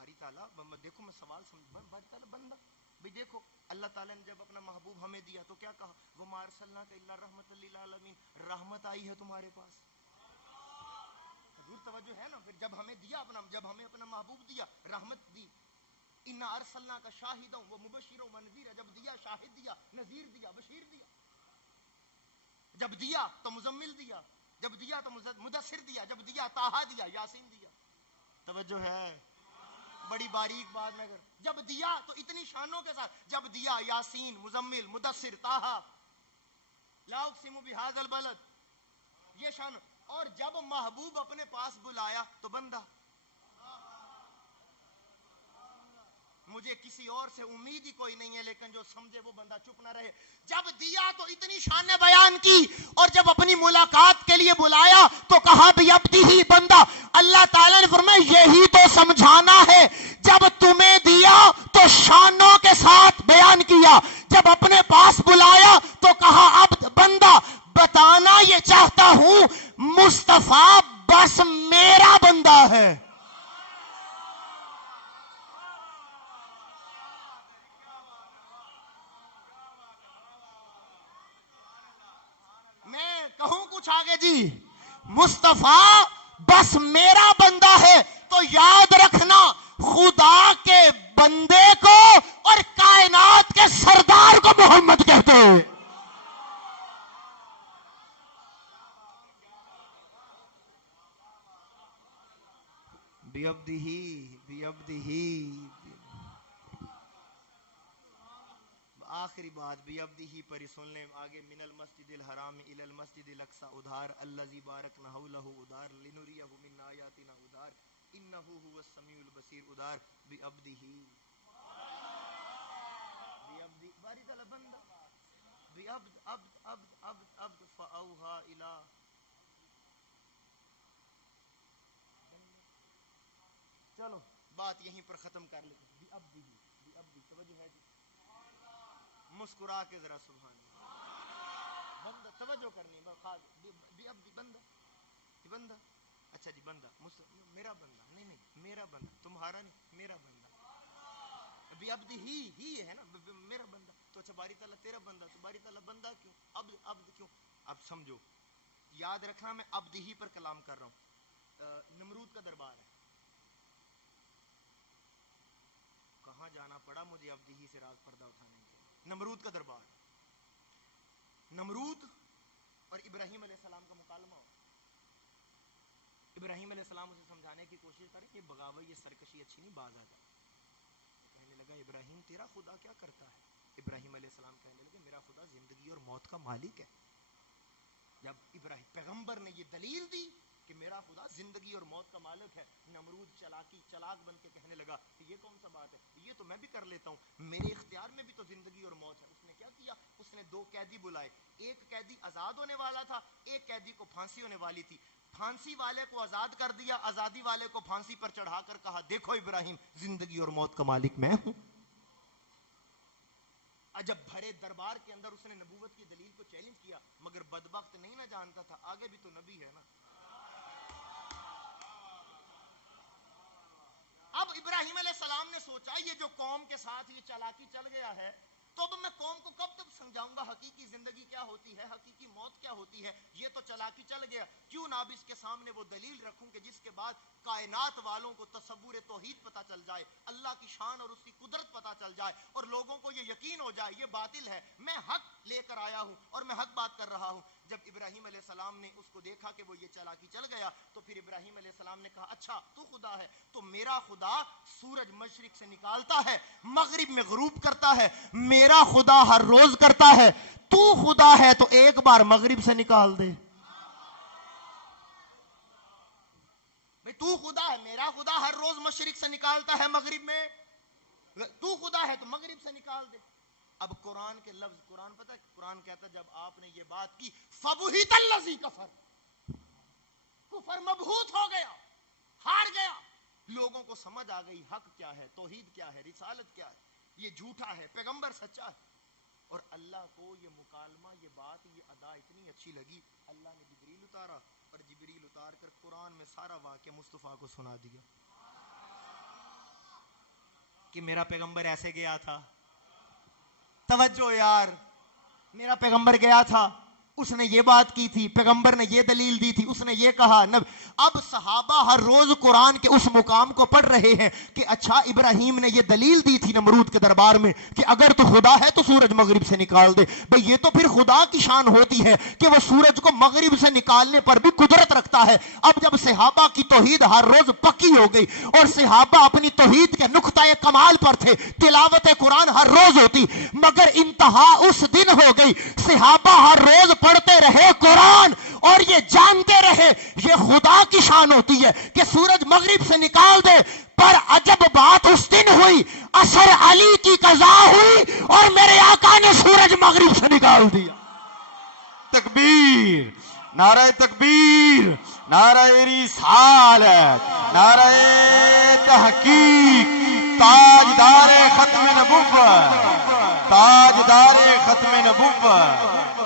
باری تعالیٰ دیکھو میں سوال سمجھ باری تعالیٰ بندہ بھئی دیکھو اللہ تعالیٰ نے جب اپنا محبوب ہمیں دیا تو کیا کہا وَمَا أَرْسَلْنَاكَ إِلَّا رَحْمَةً لِّلْعَالَمِينَ رحمت آئی ہے تمہارے پاس حضور توجہ ہے نا پھر جب ہمیں دیا اپنا جب ہمیں اپنا محبوب دیا رحمت دی اِنَّا أَرْسَلْنَاكَ شَاهِدًا وَمُبَشِّرًا وَنَذِيرًا جب دیا شاہد دیا نذیر دیا بشیر دیا جب دیا تو مزمل دیا جب دیا تو مدثر دیا جب دیا طٰہٰ دیا یاسین دیا توجہ ہے بڑی باریک بات میں جب دیا تو اتنی شانوں کے ساتھ جب دیا یاسین مزمل مدثر طٰہٰ لا اقسم بہذا البلد یہ شان اور جب محبوب اپنے پاس بلایا تو بندہ مجھے کسی اور سے امید ہی کوئی نہیں ہے لیکن جو سمجھے وہ بندہ چپ نہ رہے جب دیا تو اتنی شان بیان کی اور جب اپنی ملاقات کے لیے بلایا تو کہا بھی عبدی ہی بندہ اللہ تعالیٰ نے فرمایا یہی تو سمجھانا ہے جب تمہیں دیا تو شانوں کے ساتھ بیان کیا جب اپنے پاس بلایا تو کہا عبد بندہ بتانا یہ چاہتا ہوں مصطفیٰ بس میرا بندہ ہے میں کہوں کچھ آگے جی مصطفیٰ بس میرا بندہ ہے تو یاد رکھنا خدا کے بندے کو اور کائنات کے سردار کو محمد کہتے ہیں آخری بات بیعبدہ پر سن لیں آگے من المسجد الحرام الی المسجد الاقصی ادھار الذی بارکنا حولہ ادھار لنریہ من آیاتنا ادھار انہ هو السمیع البصیر ادھار بیعبدہ باری تعالی بندہ بیعبد عبد عبد عبد عبد فاوحا الی چلو بات یہیں پر ختم کر لیتے بیعبدہ توجہ ہے جی مسکرا کے ذرا سبحان اللہ بندہ توجہ کرنی بندہ اچھا جی بندہ میرا بندہ نہیں میرا بندہ تمہارا نہیں میرا بندہ بیعبدہ ہی ہے نا میرا بندہ تو اچھا باری تعالیٰ تیرا بندہ تو باری تعالیٰ بندہ کیوں عبد کیوں اب سمجھو یاد رکھنا میں عبد ہی پر کلام کر رہا ہوں نمرود کا دربار ہے کہاں جانا پڑا مجھے عبد ہی سے راز پردہ اٹھانے کے نمرود کا دربار نمرود اور ابراہیم علیہ السلام کا مکالمہ ہو ابراہیم علیہ السلام اسے سمجھانے کی کوشش کریں یہ بغاوت یہ سرکشی اچھی نہیں باز آ جائے کہنے لگا ابراہیم تیرا خدا کیا کرتا ہے ابراہیم علیہ السلام کہنے لگے میرا خدا زندگی اور موت کا مالک ہے جب ابراہیم پیغمبر نے یہ دلیل دی کہ میرا خدا زندگی اور موت کا مالک ہے نمرود چلاک بن کے کہنے لگا کہ یہ کون سا بات ہے یہ تو میں بھی کر لیتا ہوں میرے اختیار میں بھی تو زندگی اور موت ہے اس نے کیا کیا اس نے 2 قیدی بلائے ایک قیدی آزاد ہونے والا تھا ایک قیدی کو پھانسی ہونے والی تھی پھانسی والے کو آزاد کر دیا آزادی والے کو پھانسی پر چڑھا کر کہا دیکھو ابراہیم زندگی اور موت کا مالک میں ہوں جب بھرے دربار کے اندر اس نے نبوت کی دلیل کو چیلنج کیا مگر بدبخت نہیں نہ جانتا تھا آگے بھی تو نبی ہے نا اب ابراہیم علیہ السلام نے سوچا یہ جو قوم کے ساتھ یہ چلاکی چل گیا ہے تو اب میں قوم کو کب تک سمجھاؤں گا حقیقی زندگی کیا ہوتی ہے حقیقی موت کیا ہوتی ہے یہ تو چلاکی چل گیا کیوں نہ اب اس کے سامنے وہ دلیل رکھوں کہ جس کے بعد کائنات والوں کو تصور توحید پتہ چل جائے اللہ کی شان اور اس کی قدرت پتہ چل جائے اور لوگوں کو یہ یقین ہو جائے یہ باطل ہے میں حق لے کر آیا ہوں اور میں حق بات کر رہا ہوں جب ابراہیم علیہ السلام نے اس کو دیکھا کہ وہ یہ چلاکی چل گیا تو پھر ابراہیم علیہ السلام نے کہا اچھا تو خدا ہے تو میرا خدا سورج مشرق سے نکالتا ہے مغرب میں غروب کرتا ہے میرا خدا ہر روز کرتا ہے تو خدا ہے تو ایک بار مغرب سے نکال دے بھئی تو خدا ہے میرا خدا ہر روز مشرق سے نکالتا ہے مغرب میں تو خدا ہے تو مغرب سے نکال دے اب قرآن کے لفظ قرآن پتہ ہے قرآن کہتا ہے جب آپ نے یہ بات کی فَبُهِتَ الَّذِي كَفَرَ کفر مبہوت ہو گیا ہار گیا لوگوں کو سمجھ آ گئی حق کیا ہے توحید کیا ہے رسالت کیا ہے یہ جھوٹا ہے پیغمبر سچا ہے اور اللہ کو یہ مکالمہ یہ بات یہ ادا اتنی اچھی لگی اللہ نے جبریل اتارا اور جبریل اتار کر قرآن میں سارا واقعہ مصطفیٰ کو سنا دیا کہ میرا پیغمبر ایسے گیا تھا. توجہ یار, میرا پیغمبر گیا تھا, اس نے یہ بات کی تھی, پیغمبر نے یہ دلیل دی تھی, اس نے یہ کہا. اب صحابہ ہر روز قرآن کے اس مقام کو پڑھ رہے ہیں کہ اچھا ابراہیم نے یہ دلیل دی تھی نمرود کے دربار میں کہ اگر تو خدا ہے تو سورج مغرب سے نکال دے. بھئی یہ تو پھر خدا کی شان ہوتی ہے کہ وہ سورج کو مغرب سے نکالنے پر بھی قدرت رکھتا ہے. اب جب صحابہ کی توحید ہر روز پکی ہو گئی اور صحابہ اپنی توحید کے نقطہ کمال پر تھے, تلاوت قرآن ہر روز ہوتی, مگر انتہا اس دن ہو گئی صحابہ ہر روز پڑھتے رہے قرآن اور یہ جانتے رہے یہ خدا کی شان ہوتی ہے کہ سورج مغرب سے نکال دے. پر عجب بات اس دن ہوئی, اثر علی کی قضا ہوئی اور میرے آقا نے سورج مغرب سے نکال دیا. تکبیر, نعرہ تکبیر, نعرہ رسالت, نعرہ تحقیق. تاجدار ختم نبوت, تاجدار ختم نبوت.